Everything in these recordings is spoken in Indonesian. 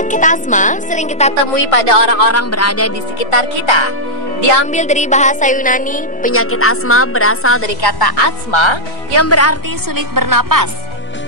Penyakit asma sering kita temui pada orang-orang berada di sekitar kita. Diambil dari bahasa Yunani, penyakit asma berasal dari kata asma yang berarti sulit bernapas.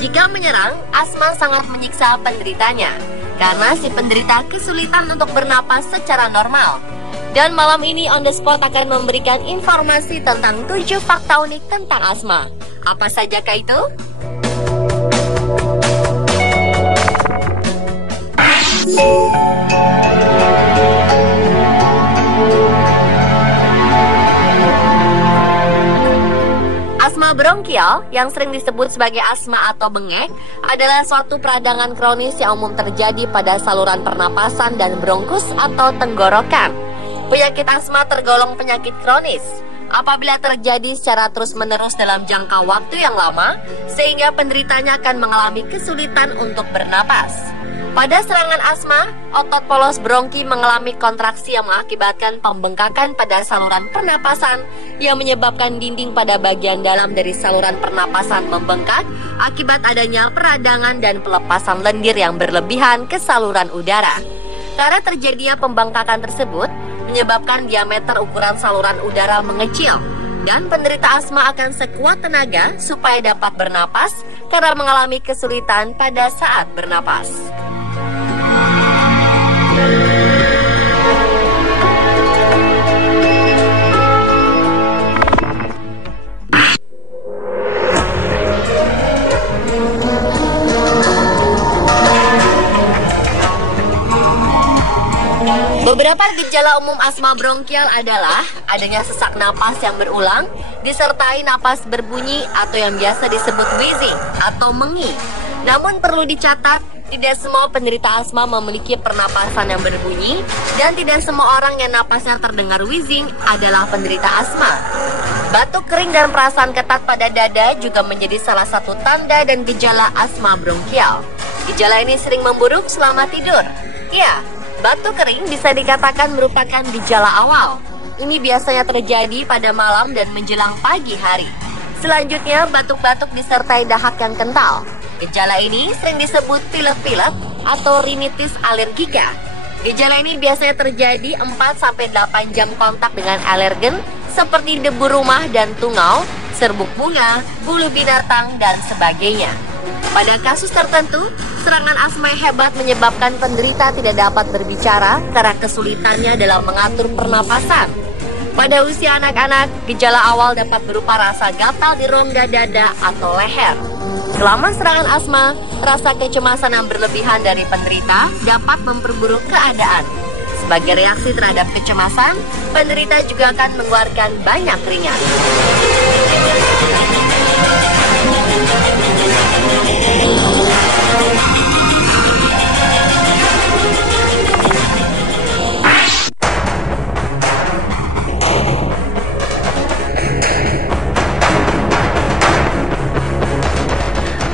Jika menyerang, asma sangat menyiksa penderitanya karena si penderita kesulitan untuk bernapas secara normal. Dan malam ini On The Spot akan memberikan informasi tentang 7 fakta unik tentang asma. Apa sajakah itu? Asma bronkial yang sering disebut sebagai asma atau bengek adalah suatu peradangan kronis yang umum terjadi pada saluran pernapasan dan bronkus atau tenggorokan. Penyakit asma tergolong penyakit kronis apabila terjadi secara terus-menerus dalam jangka waktu yang lama sehingga penderitanya akan mengalami kesulitan untuk bernapas. Pada serangan asma, otot polos bronki mengalami kontraksi yang mengakibatkan pembengkakan pada saluran pernapasan yang menyebabkan dinding pada bagian dalam dari saluran pernapasan membengkak akibat adanya peradangan dan pelepasan lendir yang berlebihan ke saluran udara. Karena terjadinya pembengkakan tersebut menyebabkan diameter ukuran saluran udara mengecil dan penderita asma akan sekuat tenaga supaya dapat bernapas karena mengalami kesulitan pada saat bernapas. Beberapa gejala umum asma bronkial adalah adanya sesak napas yang berulang, disertai napas berbunyi atau yang biasa disebut wheezing atau mengi. Namun perlu dicatat, tidak semua penderita asma memiliki pernapasan yang berbunyi dan tidak semua orang yang napasnya terdengar wheezing adalah penderita asma. Batuk kering dan perasaan ketat pada dada juga menjadi salah satu tanda dan gejala asma bronkial. Gejala ini sering memburuk selama tidur. Ya, batuk kering bisa dikatakan merupakan gejala awal. Ini biasanya terjadi pada malam dan menjelang pagi hari. Selanjutnya, batuk-batuk disertai dahak yang kental. Gejala ini sering disebut pilek-pilek atau rinitis alergika. Gejala ini biasanya terjadi 4-8 jam kontak dengan alergen seperti debu rumah dan tungau, serbuk bunga, bulu binatang, dan sebagainya. Pada kasus tertentu, serangan asma yang hebat menyebabkan penderita tidak dapat berbicara karena kesulitannya dalam mengatur pernapasan. Pada usia anak-anak, gejala awal dapat berupa rasa gatal di rongga dada atau leher. Selama serangan asma, rasa kecemasan yang berlebihan dari penderita dapat memperburuk keadaan. Sebagai reaksi terhadap kecemasan, penderita juga akan mengeluarkan banyak keringat.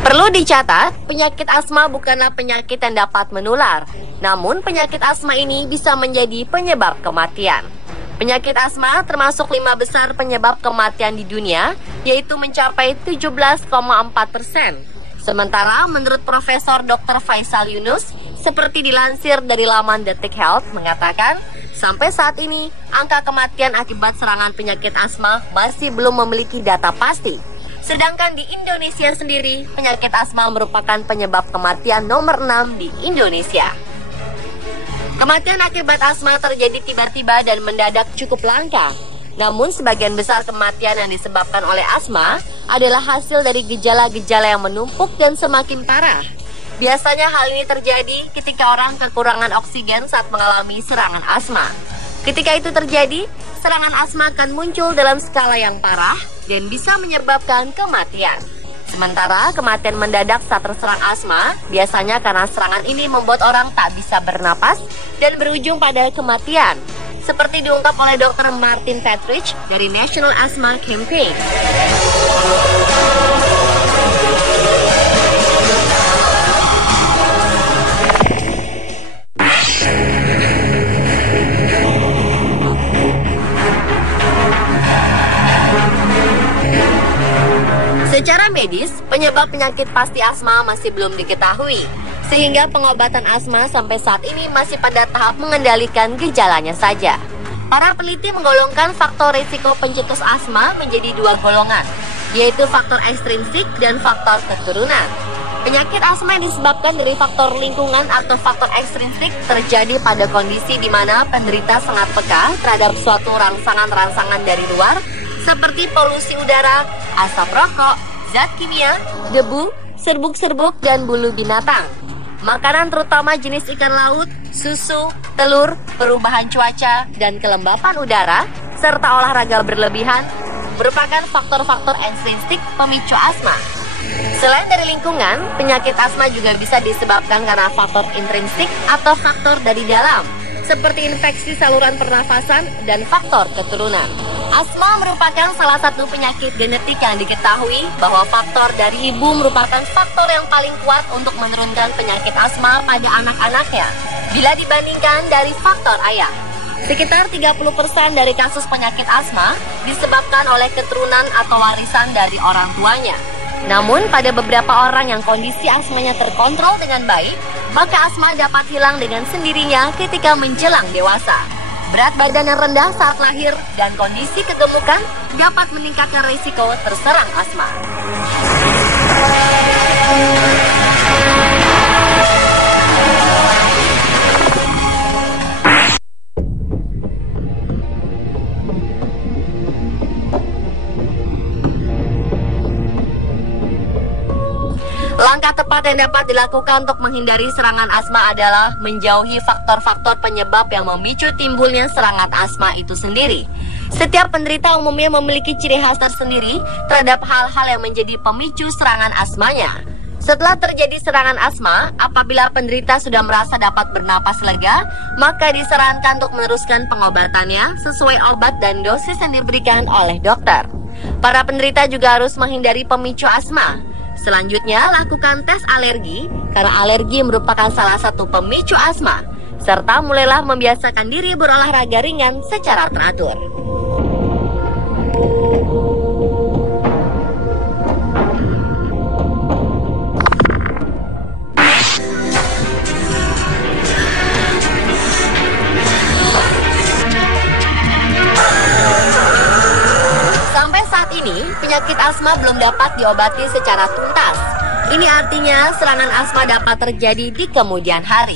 Perlu dicatat, penyakit asma bukanlah penyakit yang dapat menular. Namun, penyakit asma ini bisa menjadi penyebab kematian. Penyakit asma termasuk 5 besar penyebab kematian di dunia, yaitu mencapai 17,4%. Sementara, menurut Profesor Dr. Faisal Yunus, seperti dilansir dari laman Detik Health, mengatakan, sampai saat ini, angka kematian akibat serangan penyakit asma masih belum memiliki data pasti. Sedangkan di Indonesia sendiri, penyakit asma merupakan penyebab kematian nomor 6 di Indonesia. Kematian akibat asma terjadi tiba-tiba dan mendadak cukup langka. Namun sebagian besar kematian yang disebabkan oleh asma adalah hasil dari gejala-gejala yang menumpuk dan semakin parah. Biasanya hal ini terjadi ketika orang kekurangan oksigen saat mengalami serangan asma. Ketika itu terjadi, serangan asma akan muncul dalam skala yang parah dan bisa menyebabkan kematian. Sementara kematian mendadak saat terserang asma biasanya karena serangan ini membuat orang tak bisa bernapas dan berujung pada kematian. Seperti diungkap oleh Dr. Martin Petrich dari National Asthma Campaign. Secara medis, penyebab penyakit pasti asma masih belum diketahui. Sehingga pengobatan asma sampai saat ini masih pada tahap mengendalikan gejalanya saja. Para peneliti menggolongkan faktor risiko pencetus asma menjadi dua golongan, yaitu faktor ekstrinsik dan faktor keturunan. Penyakit asma yang disebabkan dari faktor lingkungan atau faktor ekstrinsik terjadi pada kondisi di mana penderita sangat peka terhadap suatu rangsangan-rangsangan dari luar seperti polusi udara, asap rokok, zat kimia, debu, serbuk-serbuk, dan bulu binatang. Makanan terutama jenis ikan laut, susu, telur, perubahan cuaca, dan kelembapan udara, serta olahraga berlebihan merupakan faktor-faktor ekstrinsik pemicu asma. Selain dari lingkungan, penyakit asma juga bisa disebabkan karena faktor intrinsik atau faktor dari dalam, seperti infeksi saluran pernafasan dan faktor keturunan. Asma merupakan salah satu penyakit genetik yang diketahui bahwa faktor dari ibu merupakan faktor yang paling kuat untuk menurunkan penyakit asma pada anak-anaknya bila dibandingkan dari faktor ayah. Sekitar 30% dari kasus penyakit asma disebabkan oleh keturunan atau warisan dari orang tuanya. Namun pada beberapa orang yang kondisi asmanya terkontrol dengan baik, maka asma dapat hilang dengan sendirinya ketika menjelang dewasa. Berat badan yang rendah saat lahir dan kondisi kegemukan dapat meningkatkan risiko terserang asma. Langkah tepat yang dapat dilakukan untuk menghindari serangan asma adalah menjauhi faktor-faktor penyebab yang memicu timbulnya serangan asma itu sendiri. Setiap penderita umumnya memiliki ciri khas tersendiri terhadap hal-hal yang menjadi pemicu serangan asmanya. Setelah terjadi serangan asma, apabila penderita sudah merasa dapat bernapas lega, maka disarankan untuk meneruskan pengobatannya sesuai obat dan dosis yang diberikan oleh dokter. Para penderita juga harus menghindari pemicu asma. Selanjutnya, lakukan tes alergi, karena alergi merupakan salah satu pemicu asma, serta mulailah membiasakan diri berolahraga ringan secara teratur. Penyakit asma belum dapat diobati secara tuntas. Ini artinya serangan asma dapat terjadi di kemudian hari.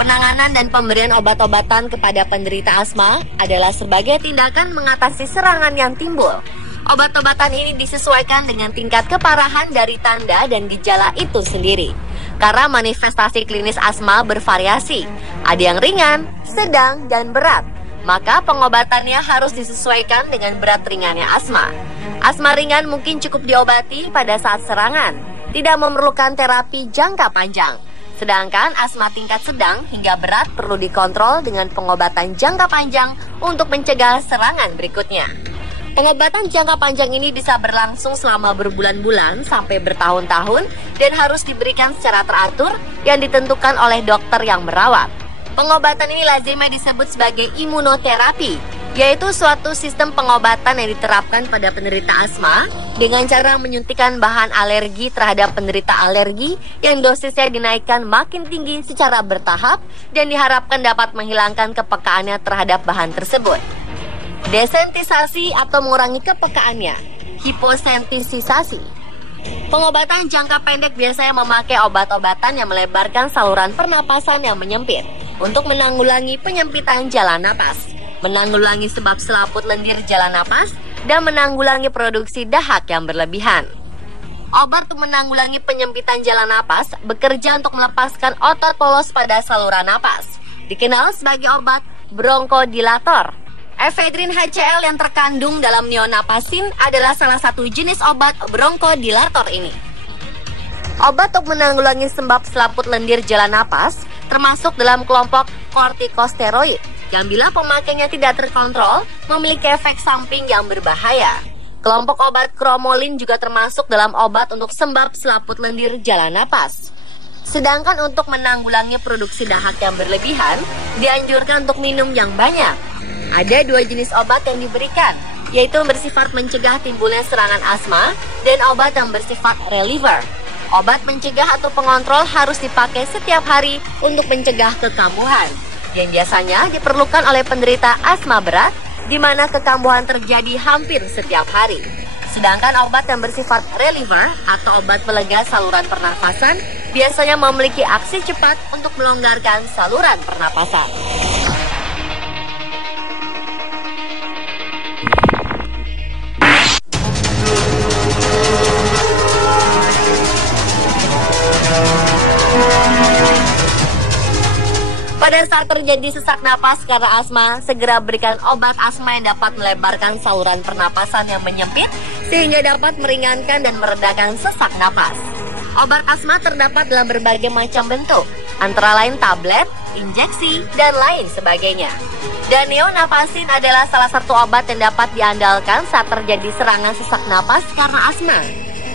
Penanganan dan pemberian obat-obatan kepada penderita asma adalah sebagai tindakan mengatasi serangan yang timbul. Obat-obatan ini disesuaikan dengan tingkat keparahan dari tanda dan gejala itu sendiri. Karena manifestasi klinis asma bervariasi, ada yang ringan, sedang, dan berat. Maka pengobatannya harus disesuaikan dengan berat ringannya asma. Asma ringan mungkin cukup diobati pada saat serangan, tidak memerlukan terapi jangka panjang. Sedangkan asma tingkat sedang hingga berat perlu dikontrol dengan pengobatan jangka panjang untuk mencegah serangan berikutnya. Pengobatan jangka panjang ini bisa berlangsung selama berbulan-bulan sampai bertahun-tahun dan harus diberikan secara teratur yang ditentukan oleh dokter yang merawat. Pengobatan ini lazimnya disebut sebagai imunoterapi, yaitu suatu sistem pengobatan yang diterapkan pada penderita asma dengan cara menyuntikkan bahan alergi terhadap penderita alergi yang dosisnya dinaikkan makin tinggi secara bertahap dan diharapkan dapat menghilangkan kepekaannya terhadap bahan tersebut. Desensitisasi atau mengurangi kepekaannya, hiposensitisasi. Pengobatan jangka pendek biasanya memakai obat-obatan yang melebarkan saluran pernapasan yang menyempit untuk menanggulangi penyempitan jalan napas, menanggulangi sebab selaput lendir jalan napas, dan menanggulangi produksi dahak yang berlebihan. Obat untuk menanggulangi penyempitan jalan napas bekerja untuk melepaskan otot polos pada saluran napas, dikenal sebagai obat bronkodilator. Efedrin HCl yang terkandung dalam neonapasin adalah salah satu jenis obat bronkodilator ini. Obat untuk menanggulangi sebab selaput lendir jalan napas termasuk dalam kelompok kortikosteroid yang bila pemakainya tidak terkontrol memiliki efek samping yang berbahaya. Kelompok obat kromolin juga termasuk dalam obat untuk sebab selaput lendir jalan napas. Sedangkan untuk menanggulangi produksi dahak yang berlebihan, dianjurkan untuk minum yang banyak. Ada dua jenis obat yang diberikan, yaitu bersifat mencegah timbulnya serangan asma dan obat yang bersifat reliever. Obat mencegah atau pengontrol harus dipakai setiap hari untuk mencegah kekambuhan, yang biasanya diperlukan oleh penderita asma berat, di mana kekambuhan terjadi hampir setiap hari. Sedangkan obat yang bersifat reliever atau obat pelega saluran pernapasan biasanya memiliki aksi cepat untuk melonggarkan saluran pernapasan. Pada saat terjadi sesak napas karena asma, segera berikan obat asma yang dapat melebarkan saluran pernapasan yang menyempit sehingga dapat meringankan dan meredakan sesak napas. Obat asma terdapat dalam berbagai macam bentuk, antara lain tablet, injeksi, dan lain sebagainya. Dan neonapasin adalah salah satu obat yang dapat diandalkan saat terjadi serangan sesak napas karena asma.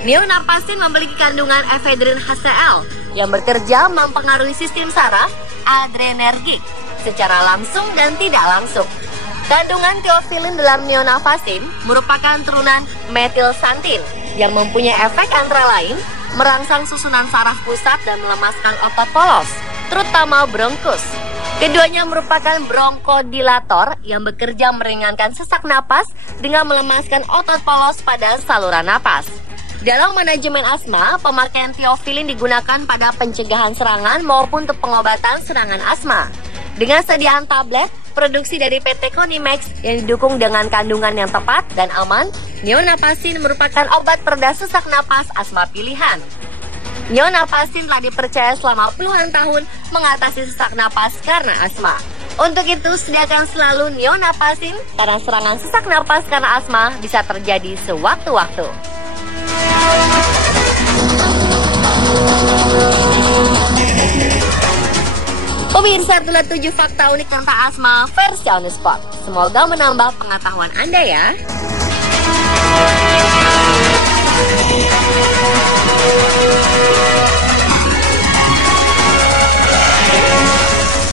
Neonapasin memiliki kandungan efedrin HCl yang bekerja mempengaruhi sistem saraf adrenergik secara langsung dan tidak langsung. Kandungan teofilin dalam neonapasin merupakan turunan metilsantin yang mempunyai efek antara lain merangsang susunan saraf pusat dan melemaskan otot polos, terutama bronkus. Keduanya merupakan bronchodilator yang bekerja meringankan sesak napas dengan melemaskan otot polos pada saluran napas. Dalam manajemen asma, pemakaian teofilin digunakan pada pencegahan serangan maupun untuk pengobatan serangan asma. Dengan sediaan tablet, produksi dari PT Konimax yang didukung dengan kandungan yang tepat dan aman, neonapasin merupakan obat pereda sesak napas asma pilihan. Neonapasin telah dipercaya selama puluhan tahun mengatasi sesak napas karena asma. Untuk itu, sediakan selalu neonapasin karena serangan sesak napas karena asma bisa terjadi sewaktu-waktu. Pemirsa, itulah 7 fakta unik tentang asma versi on the spot. Semoga menambah pengetahuan Anda ya.